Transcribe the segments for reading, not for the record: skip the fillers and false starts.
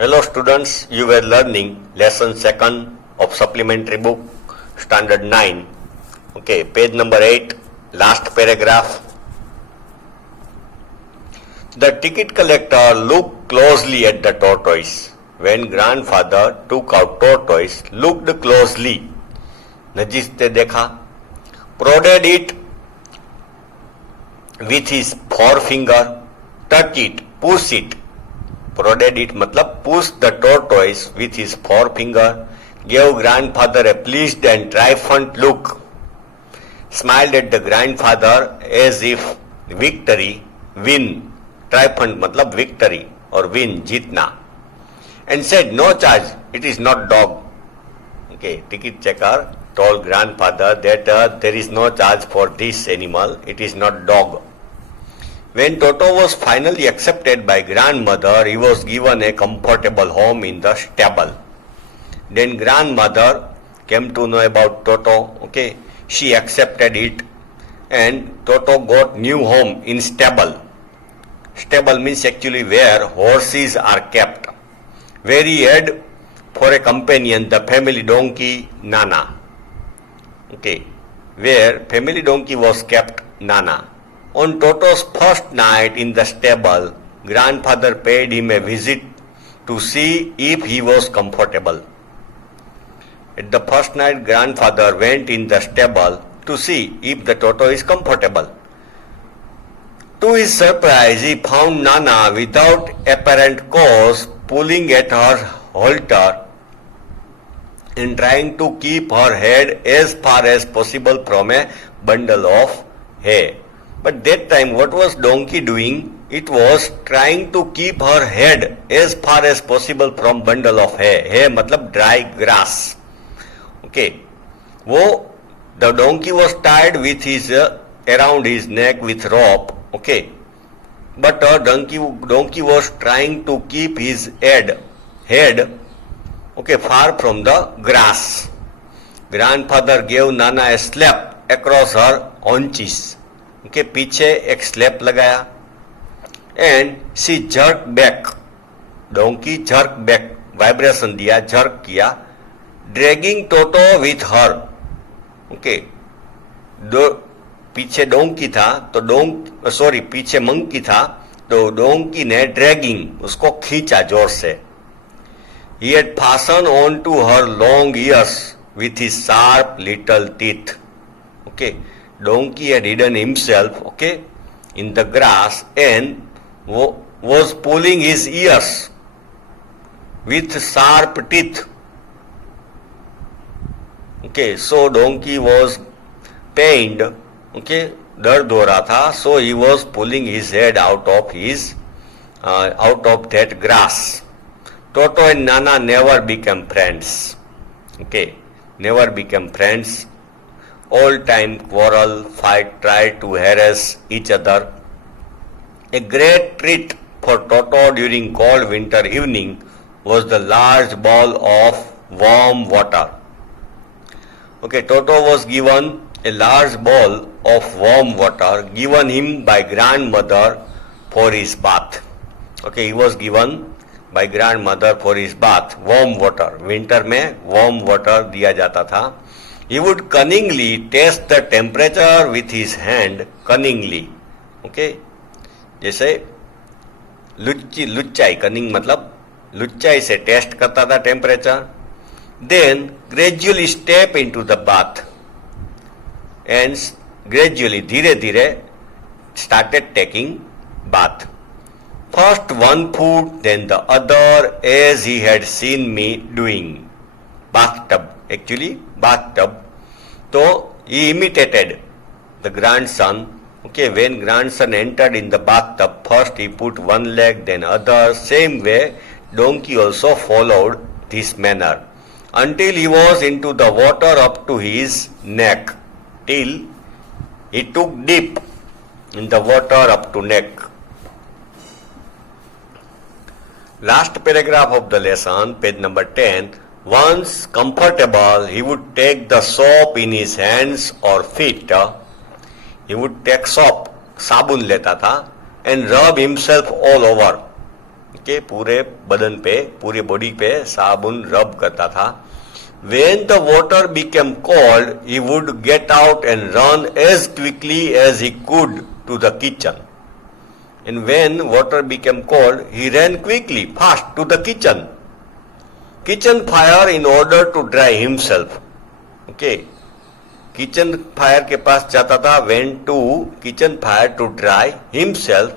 Hello students, you were learning lesson 2nd of supplementary book standard 9. Okay, page number 8, last paragraph. The ticket collector looked closely at the tortoise. When grandfather took out tortoise, looked closely. नजीक से देखा. Prodded it with his forefinger. Touch it, push it. Prodded it मतलब push the tortoise with his forefinger, gave grandfather a pleased and triumphant look, smiled at the grandfather as if victory, win, triumphant मतलब victory or win, जीतना, and said no charge, it is not dog. Okay, ticket checker told grandfather that there is no charge for this animal, it is not dog. When Toto was finally accepted by grandmother, he was given a comfortable home in the stable. Then grandmother came to know about Toto. Okay, she accepted it, and Toto got new home in stable. Stable means actually where horses are kept. Where he had for a companion the family donkey Nana. Okay, where family donkey was kept Nana. On Toto's first night in the stable, grandfather paid him a visit to see if he was comfortable. At the first night, grandfather went in the stable to see if the Toto is comfortable. To his surprise, he found Nana without apparent cause pulling at her halter and trying to keep her head as far as possible from a bundle of hay. But that time what was donkey doing? It was trying to keep her head as far as possible from bundle of hay. Hay मतलब dry grass. Okay. The donkey was tied with his around his neck with rope. Okay. But donkey was trying to keep his head okay, far from the grass. Grandfather gave Nana a slap across her haunches. के पीछे एक slab लगाया and she jerk back. Donkey jerk back, vibration दिया, jerk किया. Dragging toto with her. Okay, पीछे donkey था तो पीछे मंकी था तो डोंकी ने ड्रैगिंग उसको खींचा जोर से. He had fastened on to her long ears with his sharp little teeth. Okay. Donkey had hidden himself, okay, in the grass and was pulling his ears with sharp teeth. Okay, so donkey was pained, okay, दर्द हो रहा था, so he was pulling his head out of that grass. Toto and Nana never became friends. Okay, never became friends. All time quarrel, fight, try to harass each other. A great treat for Toto during cold winter evening was the large bowl of warm water. Okay, Toto was given a large bowl of warm water given him by grandmother for his bath. Okay, he was given by grandmother for his bath, warm water. Winter में warm water दिया जाता था. He would cunningly test the temperature with his hand, cunningly. Okay? जैसे लुच्चाई, cunning मतलब लुच्चाई से test करता था temperature. Then gradually step into the bath and gradually धीरे धीरे started taking bath. First one foot, then the other, as he had seen me doing. Bathtub, actually bathtub. So he imitated the grandson. Okay, when grandson entered in the bathtub, first he put one leg, then other. Same way, donkey also followed this manner until he was into the water up to his neck. Till he took dip in the water up to neck. Last paragraph of the lesson, page number 10. Once comfortable, he would take the soap in his hands or feet. He would take soap, साबुन लेता था, and rub himself all over. के पूरे बदन पे, पूरी body पे साबुन रब करता था. When the water became cold, he would get out and run as quickly as he could to the kitchen. And when water became cold, he ran quickly, fast to the kitchen fire in order to dry himself. Okay. Kitchen fire के पास जाता था. went to kitchen fire to dry himself.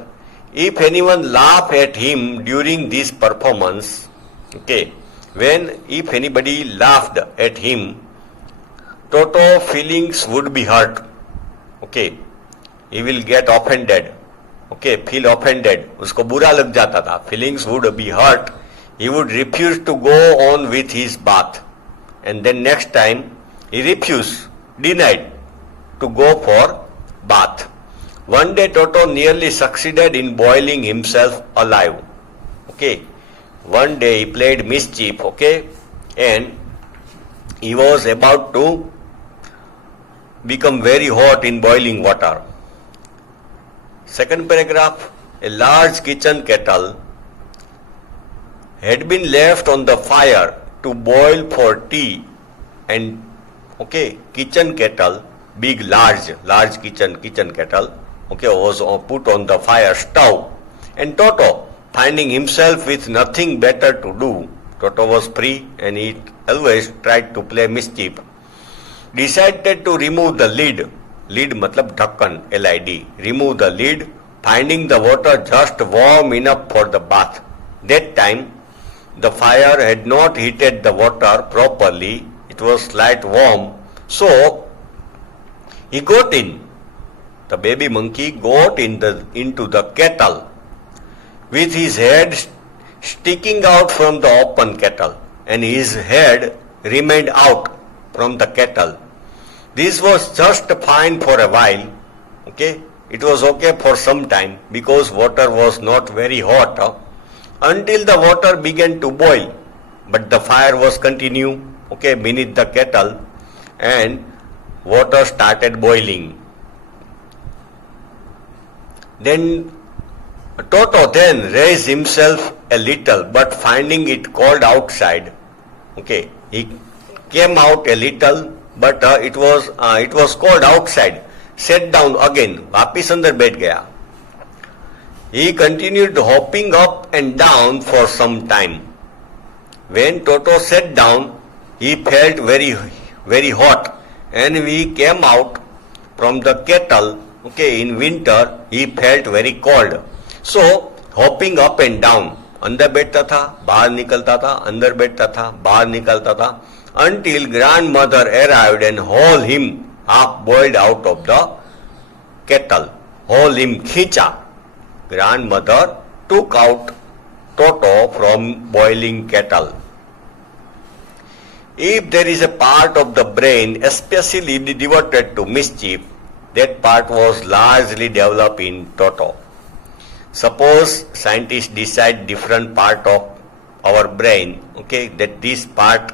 If anyone laughed at him during this performance, okay, if anybody laughed at him, Toto feelings would be hurt. Okay, he will get offended. Okay, feel offended. उसको बुरा लग जाता था. Feelings would be hurt. He would refuse to go on with his bath. And then next time he refused, denied to go for bath. One day Toto nearly succeeded in boiling himself alive. Okay. One day he played mischief, okay, and he was about to become very hot in boiling water. Second paragraph, a large kitchen kettle had been left on the fire to boil for tea, and okay, kitchen kettle, big large kitchen kettle, okay, was put on the fire stove, and Toto, finding himself with nothing better to do, Toto was free and he always tried to play mischief, decided to remove the lid. Lid matlab ढक्कन, LID. Remove the lid, finding the water just warm enough for the bath. That time the fire had not heated the water properly. It was slight warm, so he got in. The baby monkey got into the kettle with his head sticking out from the open kettle, and his head remained out from the kettle. This was just fine for a while. Okay, it was okay for some time because water was not very hot until the water began to boil, but the fire was continue, okay, beneath the kettle, and water started boiling. Then Toto then raised himself a little, but finding it cold outside, okay, he came out a little, but it was cold outside. Sat down again, वापिस अंदर बैठ गया. He continued hopping up and down for some time. When Toto sat down, he felt very hot, and he came out from the kettle. Okay, in winter he felt very cold. So hopping up and down, अंदर बैठता था, बाहर निकलता था, अंदर बैठता था, बाहर निकलता था, until grandmother arrived and hauled him half boiled out of the kettle. Hauled him, खींचा. Grandmother took out Toto from boiling kettle. If there is a part of the brain especially devoted to mischief, that part was largely developed in Toto. Suppose scientists decide different part of our brain, okay, that this part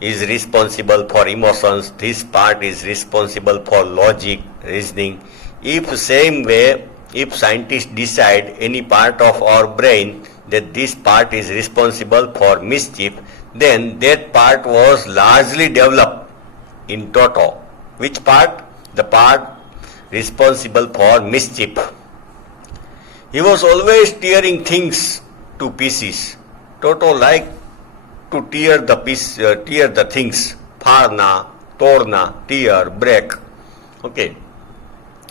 is responsible for emotions, this part is responsible for logic, reasoning. If same way, if scientists decide any part of our brain that this part is responsible for mischief, then that part was largely developed in Toto. Which part? The part responsible for mischief. He was always tearing things to pieces. Toto liked to tear the things. Farna, torna, tear, break. Okay.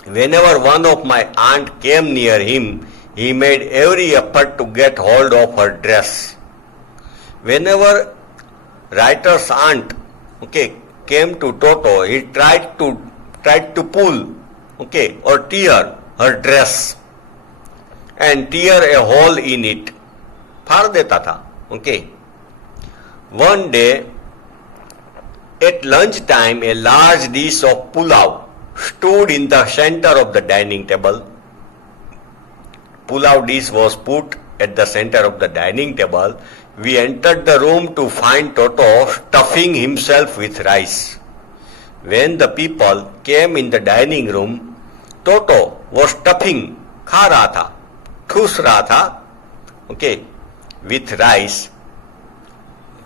Whenever one of my aunt came near him, he made every effort to get hold of her dress. Whenever writer's aunt, okay, came to Toto, he tried to pull, okay, or tear her dress and tear a hole in it. फाड़ देता था. Okay. One day at lunch time, a large dish of pulao stood in the center of the dining table. Pulao dish was put at the center of the dining table. We entered the room to find Toto stuffing himself with rice. When the people came in the dining room, Toto was stuffing, खा रहा था, ठूस रहा था, okay, with rice.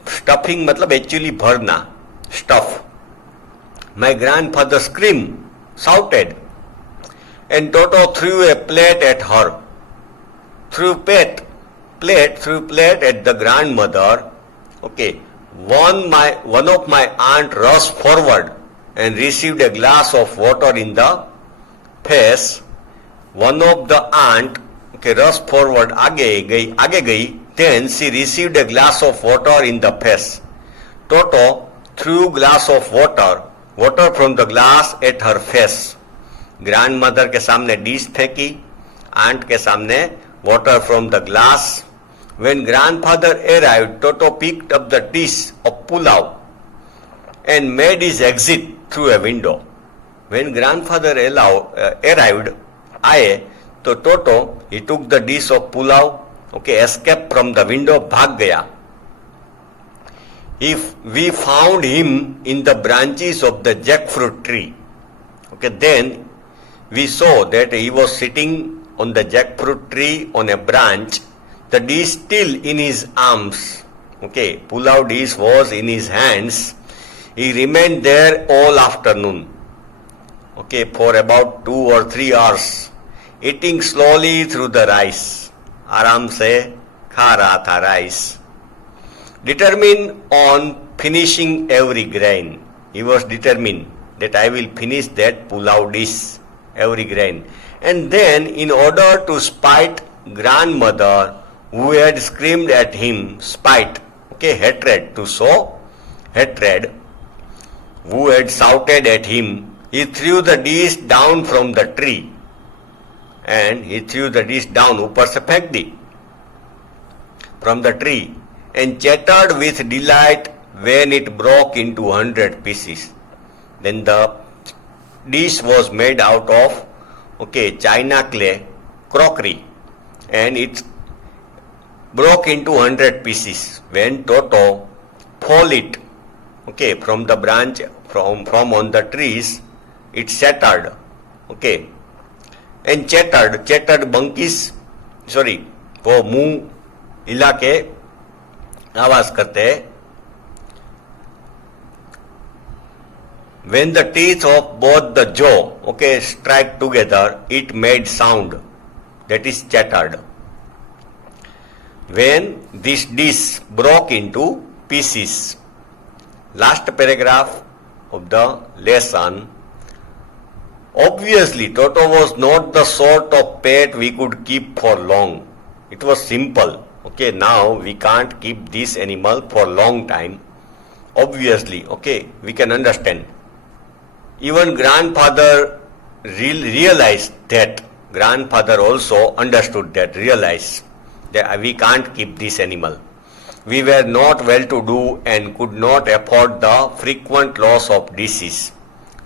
Stuffing मतलब actually भरना, stuff. My grandfather screamed, shouted, and Toto threw a plate at her. Threw plate at the grandmother. Okay, one of my aunt rushed forward and received a glass of water in the face. One of the aunt, okay, rushed forward, आगे गई. Then she received a glass of water in the face. Toto threw glass of water from the glass at her face. Grandmother के सामने dish फेंकी, aunt के सामने water from the glass. When grandfather arrived, Toto picked up the dish of pulao and made his exit through a window. When grandfather arrived, तो Toto, he took the dish of pulao, okay, escaped from the window, भाग गया. If we found him in the branches of the jackfruit tree, okay, then we saw that he was sitting on the jackfruit tree on a branch, the dish still in his arms. Okay, pulao dish was in his hands. He remained there all afternoon. Okay, for about 2 or 3 hours, eating slowly through the rice. आराम से खा रहा था rice. Determined on finishing every grain. He was determined that I will finish that pulao dish, every grain. And then, in order to spite grandmother, who had screamed at him, spite, okay, hatred, to show hatred, who had shouted at him, he threw the dish down from the tree. And he threw the dish down, ऊपर से फेंक दी, from the tree, and chattered with delight when it broke into 100 pieces. Then the dish was made out of, okay, china clay, crockery, and it broke into 100 pieces. When Toto pulled it, okay, from the branch, from on the trees, it shattered, okay, and chattered monkeys, sorry, वो मुंह हिला के आवाज करते हैं. When the teeth of both the jaw, okay, strike together, it made sound, that is chattered. When this dish broke into pieces. Last paragraph of the lesson. Obviously, Toto was not the sort of pet we could keep for long. It was simple. Okay, now we can't keep this animal for long time. Obviously, okay, we can understand. Even grandfather realized that. Grandfather also understood that, realized that we can't keep this animal. We were not well to do and could not afford the frequent loss of dishes.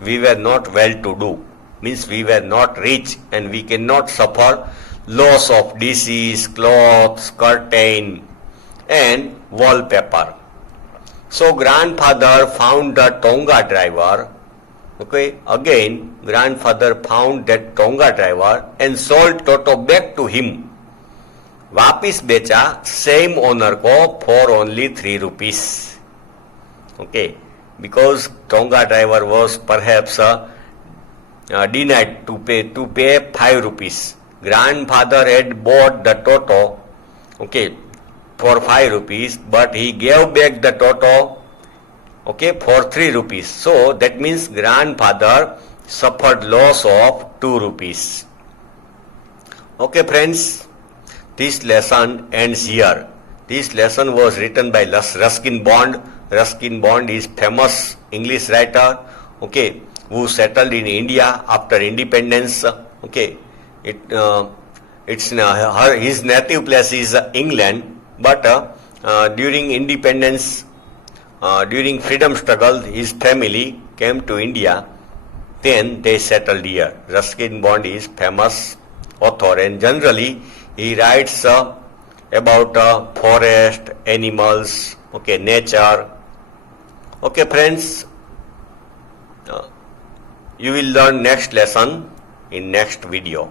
We were not well to do, means we were not rich and we cannot suffer loss of dishes, clothes, curtain and wallpaper. So grandfather found the Tonga driver. Okay, again grandfather found that Tonga driver and sold Toto back to him. वापिस बेचा same owner को for only 3 rupees. Okay, because Tonga driver was perhaps denied to pay 5 rupees. Grandfather had bought the Toto, okay, for 5 rupees, but he gave back the Toto, okay, for 3 rupees. So that means grandfather suffered loss of 2 rupees. Okay, friends, this lesson ends here. This lesson was written by Ruskin Bond. Ruskin Bond is famous English writer, okay, who settled in India after independence. Okay, his native place is England, but during independence, during freedom struggle, his family came to India. Then they settled here. Ruskin Bond is famous author, and generally he writes about forest, animals, okay, nature. Okay, friends, you will learn next lesson in next video.